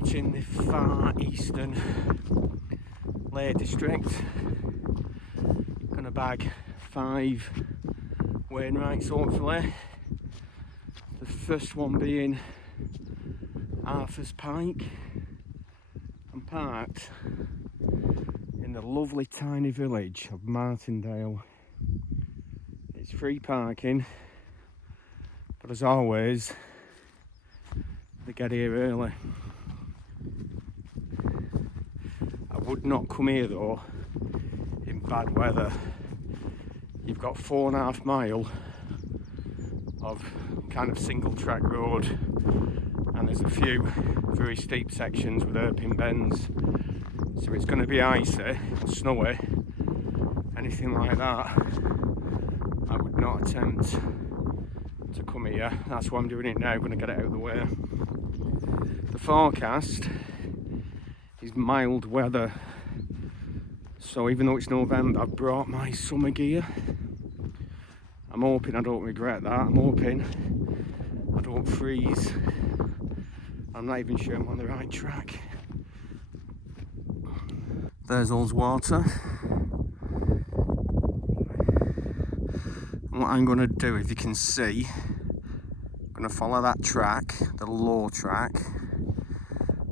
out in the far eastern Lake District. Gonna bag 5 Wainwrights hopefully. The first one being Arthur's Pike. I'm parked in the lovely tiny village of Martindale. It's free parking, but as always, they get here early. I would not come here though in bad weather. You've got 4.5 miles of kind of single track road, and there's a few very steep sections with hairpin bends, so it's going to be icy, snowy, anything like that. I would not attempt to come here. That's why I'm doing it now. I'm going to get it out of the way. The forecast is mild weather, so even though it's November, I've brought my summer gear. I'm hoping I don't regret that. I'm hoping I don't freeze. I'm not even sure I'm on the right track. There's all's water. And what I'm going to do, if you can see, I'm going to follow that track, the low track,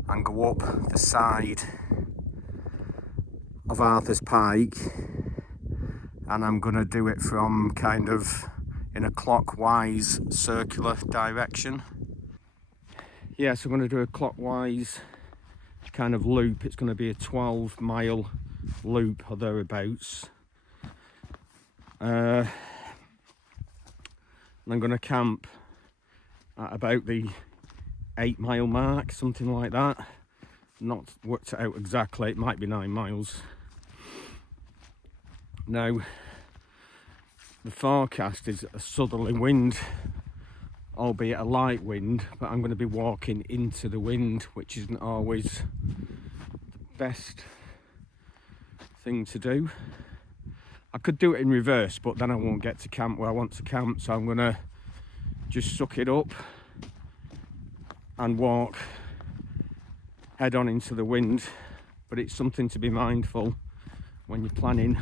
and go up the side of Arthur's Pike, and I'm going to do it from kind of in a clockwise circular direction. Yeah, so I'm going to do a clockwise kind of loop. It's going to be a 12-mile loop or thereabouts. And I'm going to camp at about the 8-mile mark, something like that. Not worked it out exactly, it might be 9 miles. Now, the forecast is a southerly wind, albeit a light wind, but I'm going to be walking into the wind, which isn't always the best thing to do. I could do it in reverse, but then I won't get to camp where I want to camp, so I'm going to just suck it up and walk head on into the wind. But it's something to be mindful when you're planning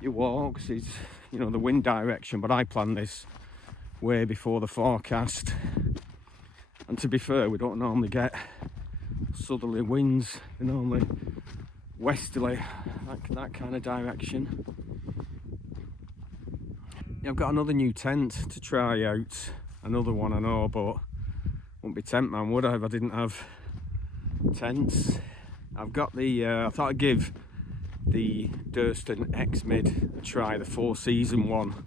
your walks, is, you know, the wind direction. But I plan this way before the forecast, and to be fair, we don't normally get southerly winds. They're normally westerly, that kind of direction. Yeah, I've got another new tent to try out, another one I know, but wouldn't be tent man, would I, if I didn't have tents. I've got the I thought I'd give the Durston X-Mid a try, the 4-season one.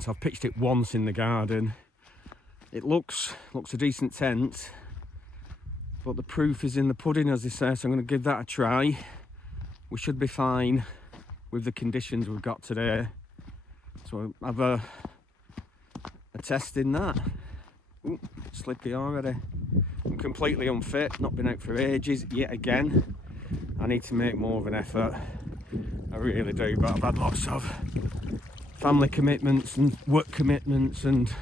So I've pitched it once in the garden. It looks a decent tent, but the proof is in the pudding, as they say, so I'm going to give that a try. We should be fine with the conditions we've got today, so I'll have a test in that. Ooh, slippy already. I'm completely unfit, not been out for ages yet again. I need to make more of an effort, I really do, but I've had lots of family commitments and work commitments, and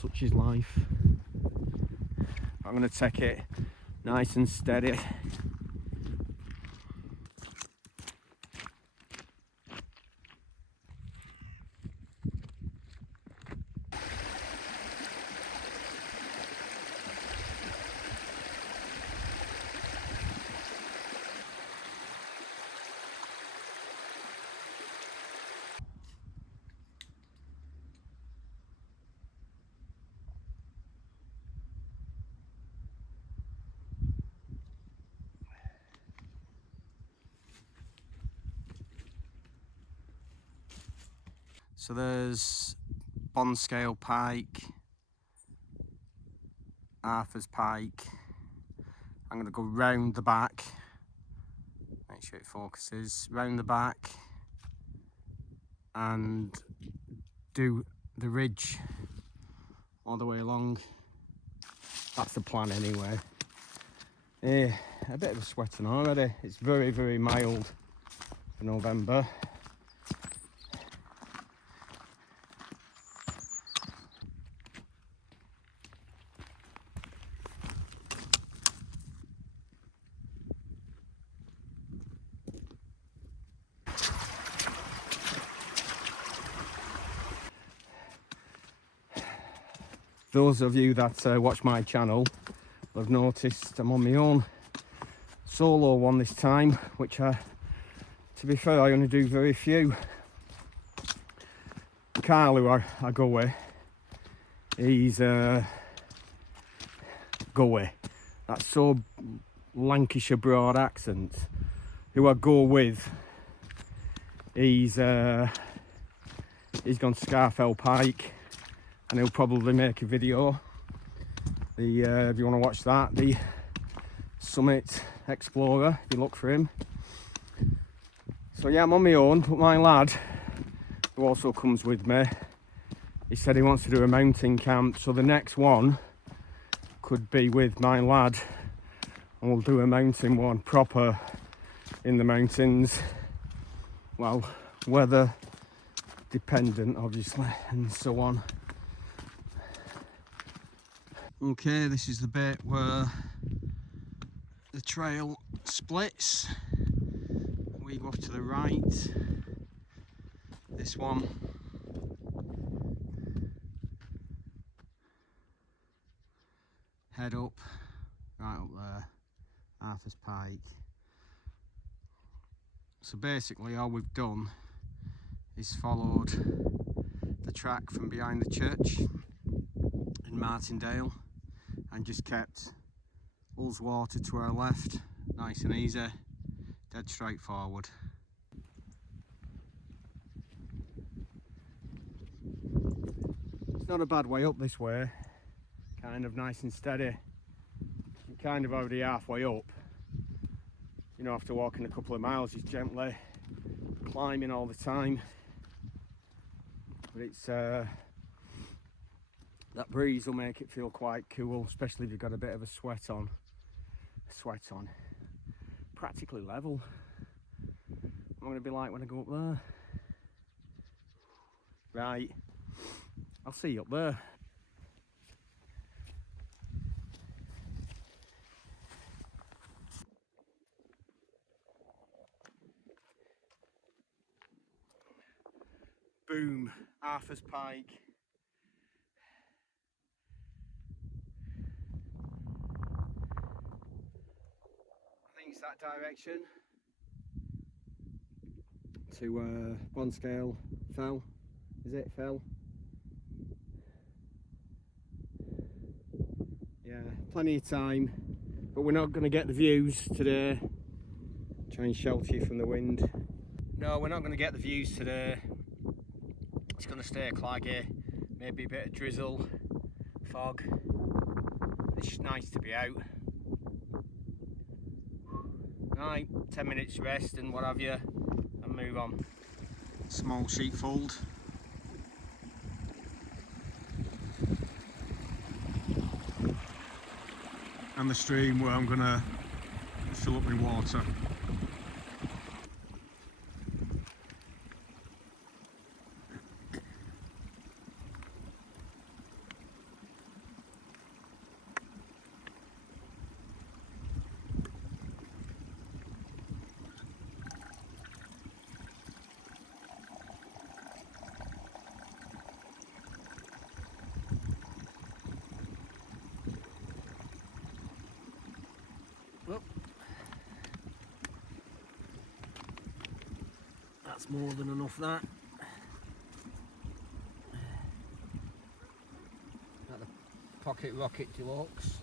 such is life. I'm going to take it nice and steady. So there's Bond Scale Pike, Arthur's Pike. I'm going to go round the back, make sure it focuses, round the back, and do the ridge all the way along. That's the plan anyway. A bit of a sweating already. It's very, very mild for November. Those of you that watch my channel have noticed I'm on my own solo one this time, which to be fair, I only do very few. Carl, who I go with, he's Goey. That's so Lancashire broad accent. Who I go with, he's gone to Scarfell Pike, and he'll probably make a video. If you want to watch that, the Summit Explorer, if you look for him. So yeah, I'm on my own, but my lad, who also comes with me, he said he wants to do a mountain camp, so the next one could be with my lad, and we'll do a mountain one proper in the mountains. Well, weather dependent obviously, and so on. Okay, this is the bit where the trail splits. We go off to the right. This one. Head up, right up there, Arthur's Pike. So basically all we've done is followed the track from behind the church in Martindale and just kept Ullswater to our left, nice and easy, dead straightforward. It's not a bad way up this way, kind of nice and steady. You're kind of already halfway up. You know, after walking a couple of miles, he's gently climbing all the time. But it's that breeze will make it feel quite cool, especially if you've got a bit of a sweat on. Practically level. I'm going to be like when I go up there. Right, I'll see you up there. Boom, Arthur's Pike. I think it's that direction to Bonscale Fell. Is it Fell? Yeah, plenty of time, but we're not going to get the views today. Try and shelter you from the wind. No, we're not going to get the views today. It's going to stay claggy, maybe a bit of drizzle, fog. It's just nice to be out. Right, 10 minutes rest and what have you, and move on. Small sheepfold. And the stream where I'm going to fill up my water. Well, that's more than enough, that. At the Pocket Rocket Deluxe.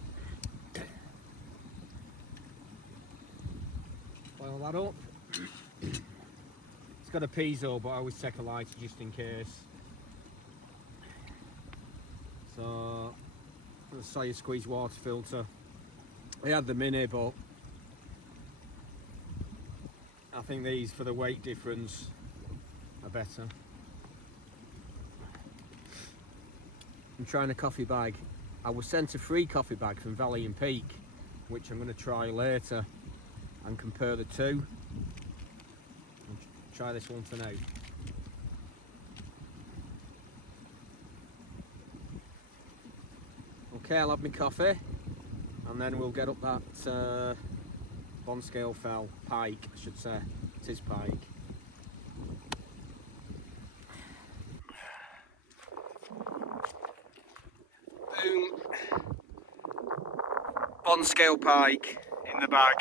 Boil that up. It's got a piezo, but I always take a lighter just in case. So, I saw you squeeze water filter. I had the mini, but I think these, for the weight difference, are better. I'm trying a coffee bag. I was sent a free coffee bag from Valley and Peak, which I'm going to try later and compare the two. I'll try this one for now. Okay, I'll have my coffee and then we'll get up that Bonscale Fell Pike, I should say. It is Pike. one scale pike in the bag.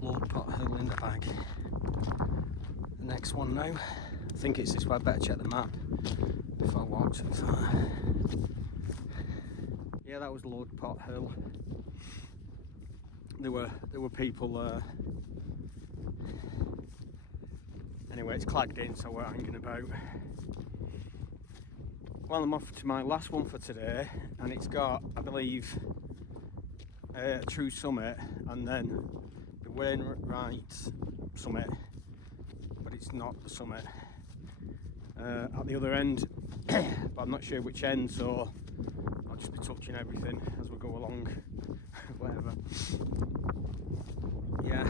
Lord Pot Hill in the bag. The next one now. I think it's this way. I better check the map before I walk too far. Yeah, that was Lord Pot Hill. There were people there. Anyway, it's clagged in, so we're hanging about. Well, I'm off to my last one for today, and it's got, I believe, a true summit and then the Wainwrights summit, but it's not the summit at the other end. But I'm not sure which end, so I'll just be touching everything as we go along. Whatever. Yeah,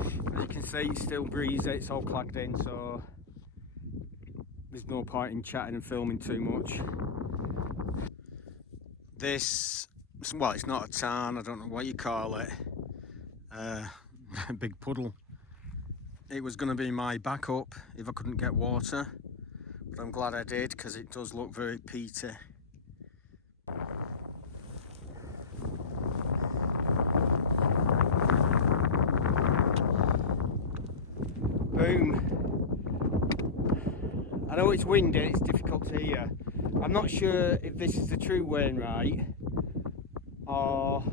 as you can see, it's still breezy, it's all clagged in, so there's no point in chatting and filming too much. This, well, it's not a tarn, I don't know what you call it, a big puddle. It was going to be my backup if I couldn't get water, but I'm glad I did because it does look very peaty. Boom. I know it's windy, it's difficult to hear. I'm not sure if this is the true Wainwright or,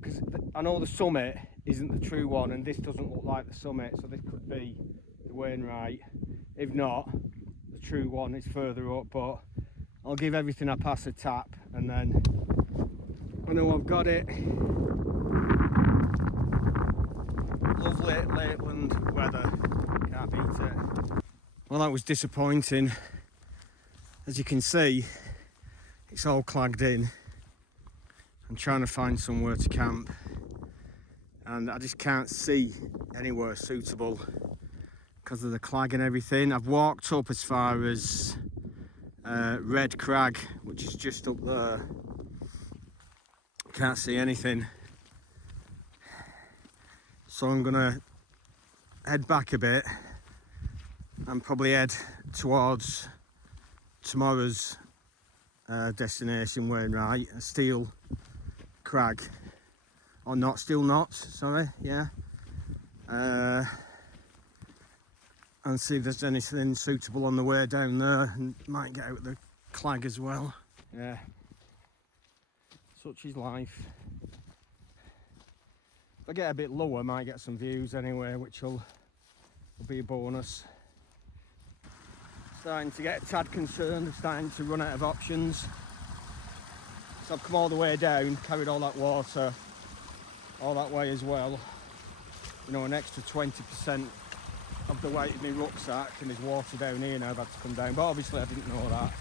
because I know the summit isn't the true one and this doesn't look like the summit, so this could be the Wainwright. If not, the true one is further up, but I'll give everything I pass a tap and then I know I've got it. Lovely Lakeland weather, can't beat it. Well, that was disappointing. As you can see, it's all clagged in. I'm trying to find somewhere to camp and I just can't see anywhere suitable because of the clag and everything. I've walked up as far as Red Crag, which is just up there. Can't see anything. So I'm gonna head back a bit and probably head towards tomorrow's destination, Wainwright, Steel Crag, or not, Steel Knott, sorry, yeah. And see if there's anything suitable on the way down there, and might get out the clag as well. Yeah, such is life. If I get a bit lower, I might get some views anyway, which will be a bonus. Starting to get a tad concerned, I'm starting to run out of options. So I've come all the way down, carried all that water all that way as well. You know, an extra 20% of the weight of my rucksack, and there's water down here now. I've had to come down, but obviously I didn't know that.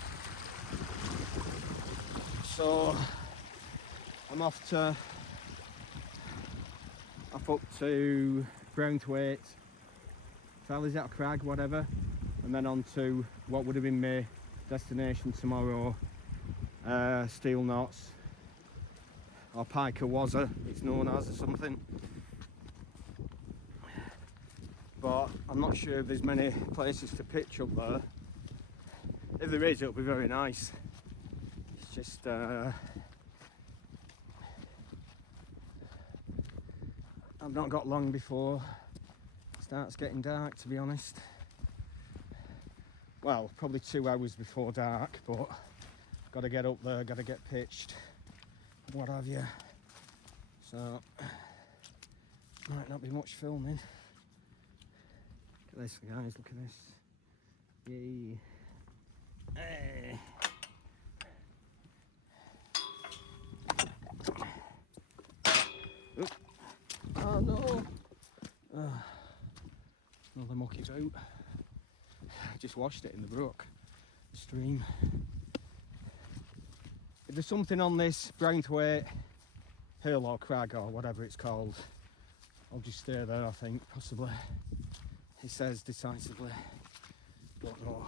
So I'm off up to Brownthwaite, Is that a crag, whatever, and then on to what would have been my destination tomorrow, Steel Knots, or Piker Wazza, it's known as, or something. But I'm not sure if there's many places to pitch up there. If there is, it'll be very nice. It's just I've not got long before it starts getting dark, to be honest. Well, probably 2 hours before dark, but got to get up there, got to get pitched, what have you. So might not be much filming. Look at this, guys, look at this. Yay. Hey. Oop. Oh no! Another mucky's out. I just washed it in the brook, the stream. If there's something on this Brownthwaite hill or crag or whatever it's called, I'll just stay there, I think, possibly. He says decisively. Don't know.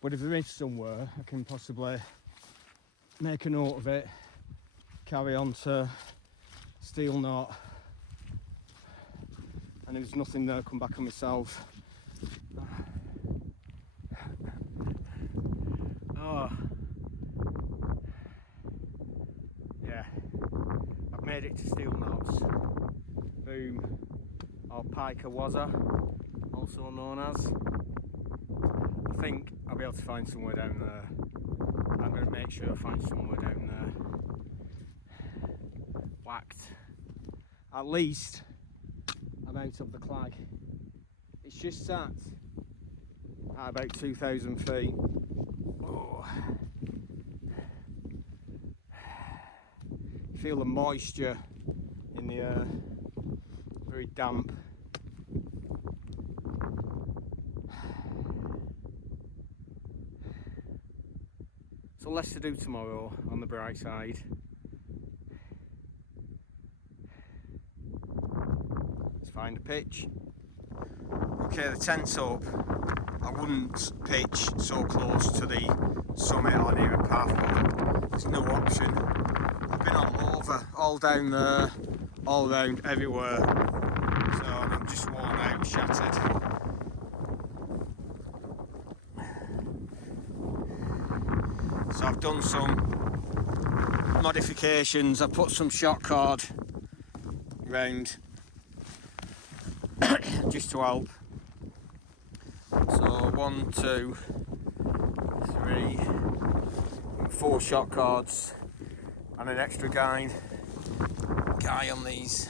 But if there is somewhere, I can possibly make a note of it, carry on to Steel Knott, and if there's nothing there, come back on myself. Oh, yeah, I've made it to Steel Knotts, boom, or Piker Wazza, also known as. I think I'll be able to find somewhere down there. I'm going to make sure I find somewhere down there. Whacked. At least I'm out of the clag. It's just sat at about 2,000 feet. Oh. You feel the moisture in the air, very damp. So less to do tomorrow on the bright side. Let's find a pitch. Okay, the tent's up. I wouldn't pitch so close to the summit or near a path, but there's no option. I've been all over, all down there, all around, everywhere. So I'm just worn out, shattered. So I've done some modifications. I've put some shot cord round just to help. So 1, 2, 3, 4 shot cords and an extra guy on these.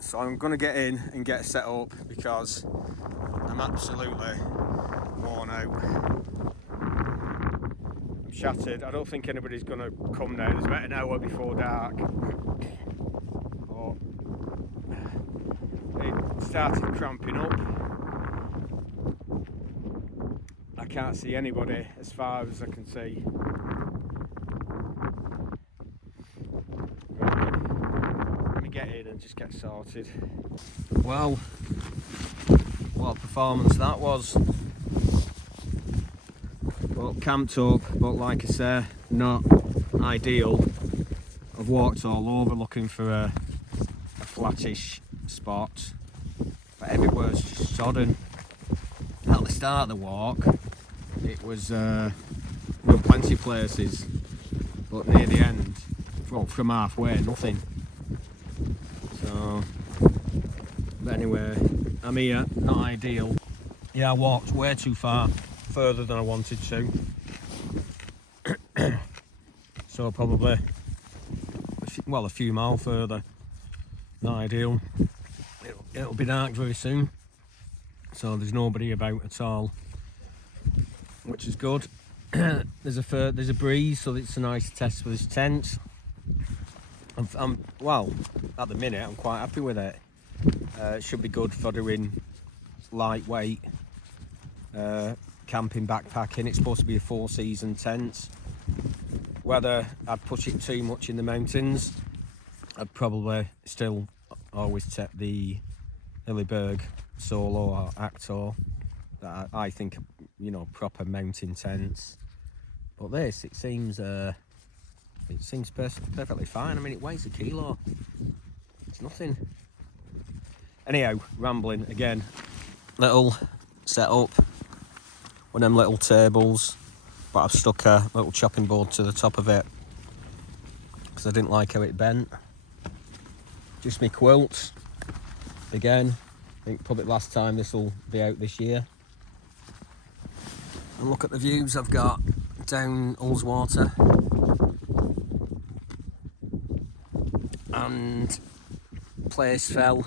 So I'm going to get in and get set up because I'm absolutely worn out. I'm shattered. I don't think anybody's going to come now. There's about an hour before dark. But it started cramping up. I can't see anybody as far as I can see. Right. Let me get in and just get sorted. Well, what a performance that was. But camped up, but like I say, not ideal. I've walked all over looking for a flattish spot, but everywhere's just sodden. At the start of the walk, it was there were plenty of places, but near the end, well, from halfway, nothing. So, but anyway, I'm here, not ideal. Yeah, I walked way too far, further than I wanted to. So probably, well, a few miles further. Not ideal. It'll be dark very soon, so there's nobody about at all, which is good. There's a breeze, so it's a nice test for this tent. Well, at the minute I'm quite happy with it. It should be good for doing lightweight camping, backpacking. It's supposed to be a 4-season tent. Whether I'd push it too much in the mountains, I'd probably still always take the Hilleberg Solo or Actor that I think, you know, proper mountain tents. But this, it seems perfectly fine. I mean, it weighs a kilo. It's nothing. Anyhow, rambling again. Little setup, one of them little tables, but I've stuck a little chopping board to the top of it because I didn't like how it bent. Just my quilts. Again, I think probably last time, this will be out this year. And look at the views I've got down Ullswater and Placefell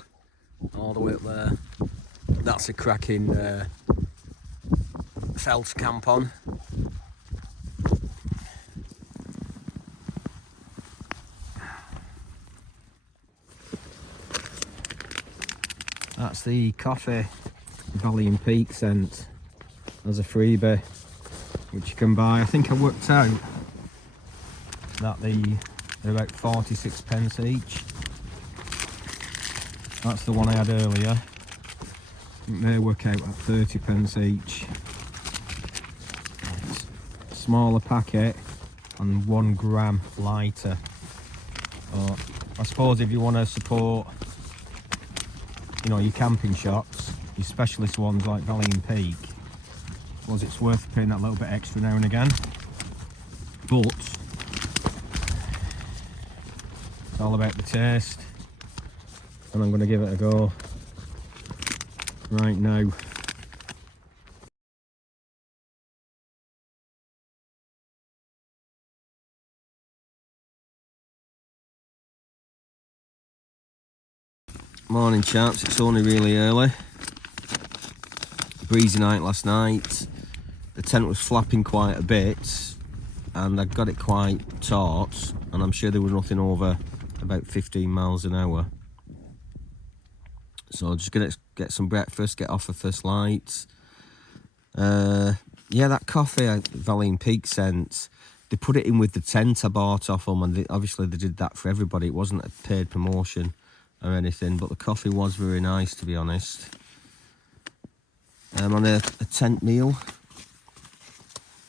all the way up there. That's a cracking fell to camp on. That's the Coffee Valley and Peak scent as a freebie, which you can buy. I think I worked out that they're about 46 pence each. That's the one I had earlier. They work out at 30 pence each. Smaller packet and 1 gram lighter. I suppose if you want to support, you know, your camping shops, your specialist ones like Valley and Peak, I suppose it's worth paying that little bit extra now and again. But it's all about the taste, and I'm going to give it a go right now. Morning chaps, it's only really early. Breezy night last night. The tent was flapping quite a bit and I got it quite taut, and I'm sure there was nothing over about 15 miles an hour. So just gonna get some breakfast, get off the first light. Yeah, that coffee Valley and Peak sent, they put it in with the tent I bought off them, and obviously they did that for everybody. It wasn't a paid promotion or anything, but the coffee was very nice, to be honest. On a tent meal,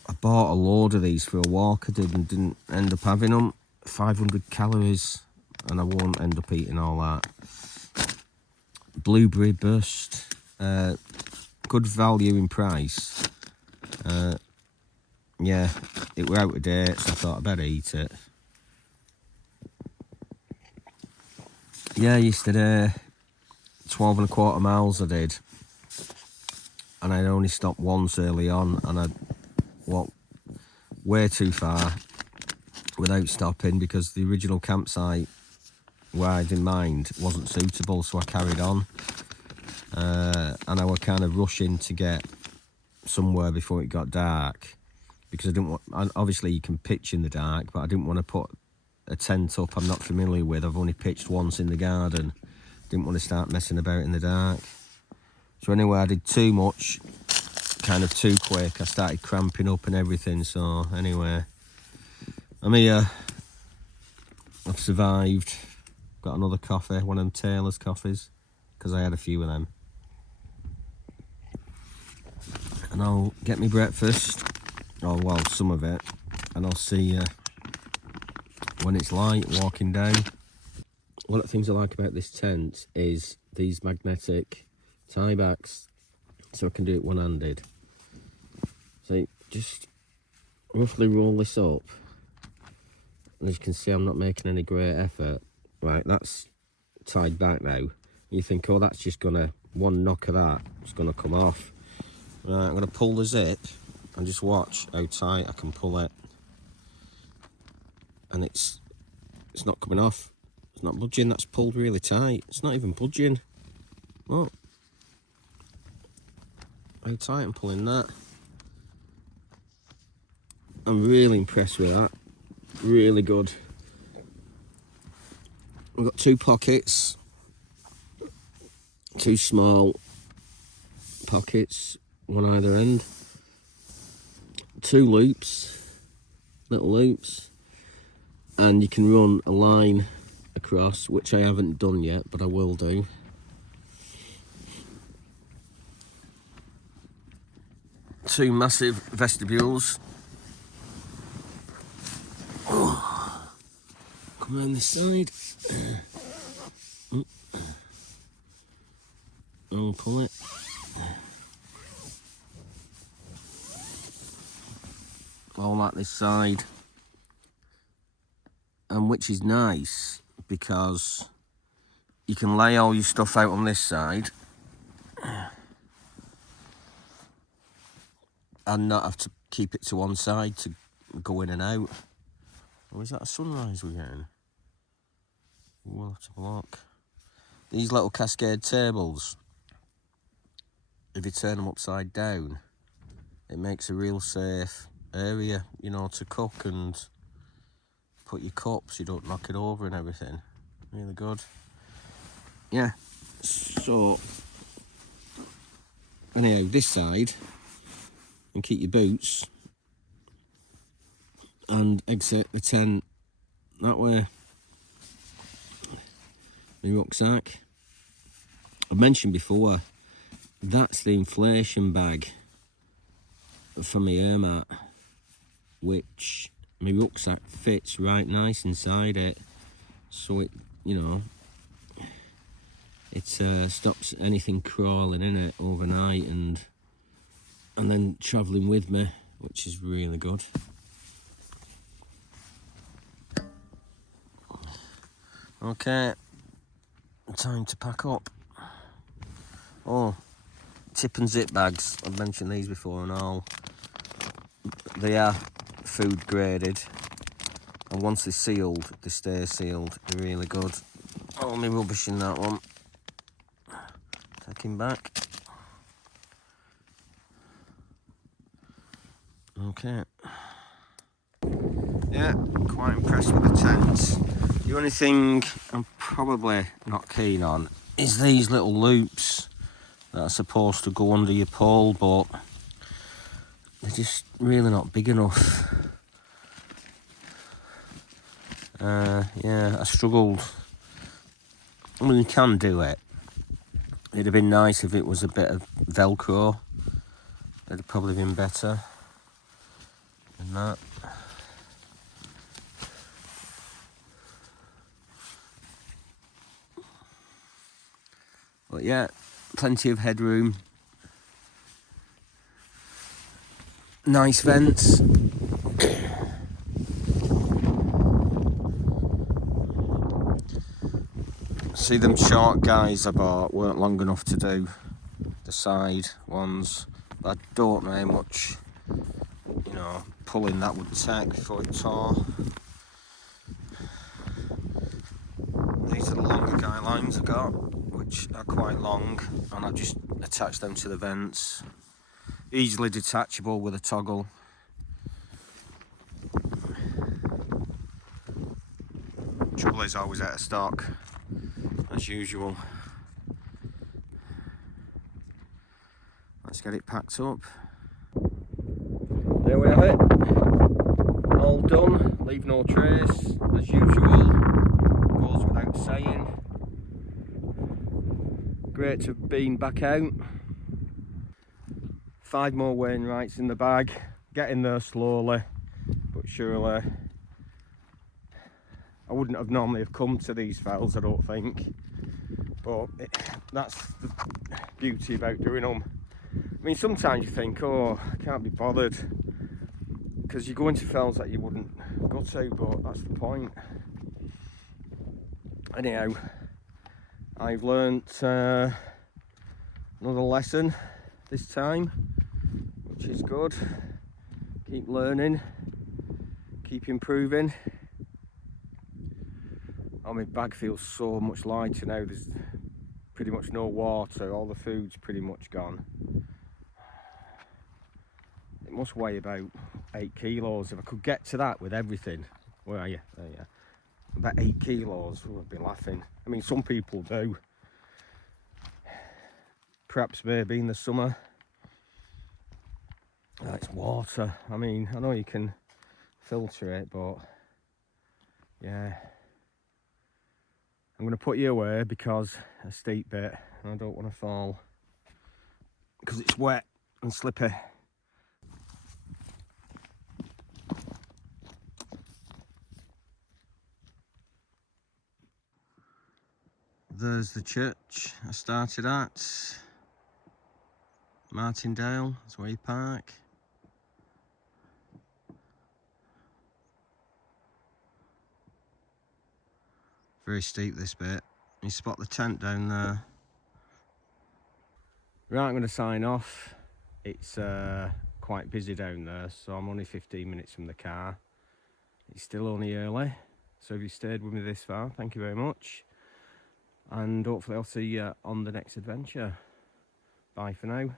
I bought a load of these for a walk I did and didn't end up having them. 500 calories, and I won't end up eating all that. Blueberry burst, good value in price. Yeah, it were out of date, so I thought I'd better eat it. Yeah, yesterday 12.25 miles I did, and I'd only stopped once early on, and I walked way too far without stopping because the original campsite where I didn't mind wasn't suitable, so I carried on. And I was kind of rushing to get somewhere before it got dark, because I didn't want, obviously you can pitch in the dark, but I didn't want to put a tent up I'm not familiar with. I've only pitched once in the garden. Didn't want to start messing about in the dark. So anyway, I did too much, kind of too quick. I started cramping up and everything. So anyway, I'm here. I've survived. Got another coffee, one of them Taylor's coffees, because I had a few of them. And I'll get me breakfast, or well, some of it, and I'll see you when it's light walking down. One of the things I like about this tent is these magnetic tie backs, so I can do it one-handed. So just roughly roll this up, and as you can see, I'm not making any great effort. Right, that's tied back now. You think, oh, that's just gonna, one knock of that, it's gonna come off. Right, I'm gonna pull the zip and just watch how tight I can pull it. And it's not coming off. It's not budging. That's pulled really tight. It's not even budging. Look how tight I'm pulling that. I'm really impressed with that. Really good. We've got 2 pockets, 2 small pockets, one either end, 2 loops, little loops, and you can run a line across, which I haven't done yet, but I will do. Two massive vestibules. Oh. Come around this side. I'll pull it. All that this side. And which is nice because you can lay all your stuff out on this side and not have to keep it to one side to go in and out. Or is that a sunrise we're getting? We'll have to have a look. These little cascade tables, if you turn them upside down, it makes a real safe area, you know, to cook and put your cups, you don't knock it over and everything. Really good. Yeah, so anyhow, this side, and keep your boots and exit the tent that way. My rucksack. I mentioned before, that's the inflation bag for my air mat, which my rucksack fits right nice inside it, so it, you know, it stops anything crawling in it overnight and then travelling with me, which is really good. Okay, time to pack up. Oh, tip and zip bags, I've mentioned these before and all. They are food graded, and once they're sealed, they stay sealed. They're really good. Only rubbish in that one. Taking back. Okay. Yeah, quite impressed with the tents. The only thing I'm probably not keen on is these little loops that are supposed to go under your pole, but they're just really not big enough. Yeah, I struggled. I mean, you can do it. It'd have been nice if it was a bit of Velcro. It'd have probably been better than that. But yeah, plenty of headroom. Nice vents. See, them short guys I bought weren't long enough to do the side ones. But I don't know how much, you know, pulling that would take before it tore. These are the longer guy lines I got, which are quite long, and I've just attached them to the vents. Easily detachable with a toggle. Trouble is always out of stock, as usual. Let's get it packed up. There we have it. All done. Leave no trace, as usual. Goes without saying. Great to have been back out. 5 more Wainwrights in the bag. Getting there slowly, but surely. I wouldn't have normally have come to these fells, I don't think. But that's the beauty about doing them. I mean, sometimes you think, oh, I can't be bothered, because you go into fells that you wouldn't go to, but that's the point. Anyhow, I've learnt another lesson this time, which is good. Keep learning, keep improving. Oh, my bag feels so much lighter now. There's pretty much no water, all the food's pretty much gone. It must weigh about 8 kilos. If I could get to that with everything. Where are you? There you are. About 8 kilos, oh, I'd be laughing. I mean, some people do. Perhaps maybe in the summer. It's water. I mean, I know you can filter it, but yeah. I'm going to put you away because a steep bit and I don't want to fall because it's wet and slippy. There's the church I started at. Martindale, that's where you park. Very steep this bit. You spot the tent down there. Right, I'm going to sign off. It's quite busy down there, so I'm only 15 minutes from the car. It's still only early, so if you stayed with me this far, thank you very much. And hopefully I'll see you on the next adventure. Bye for now.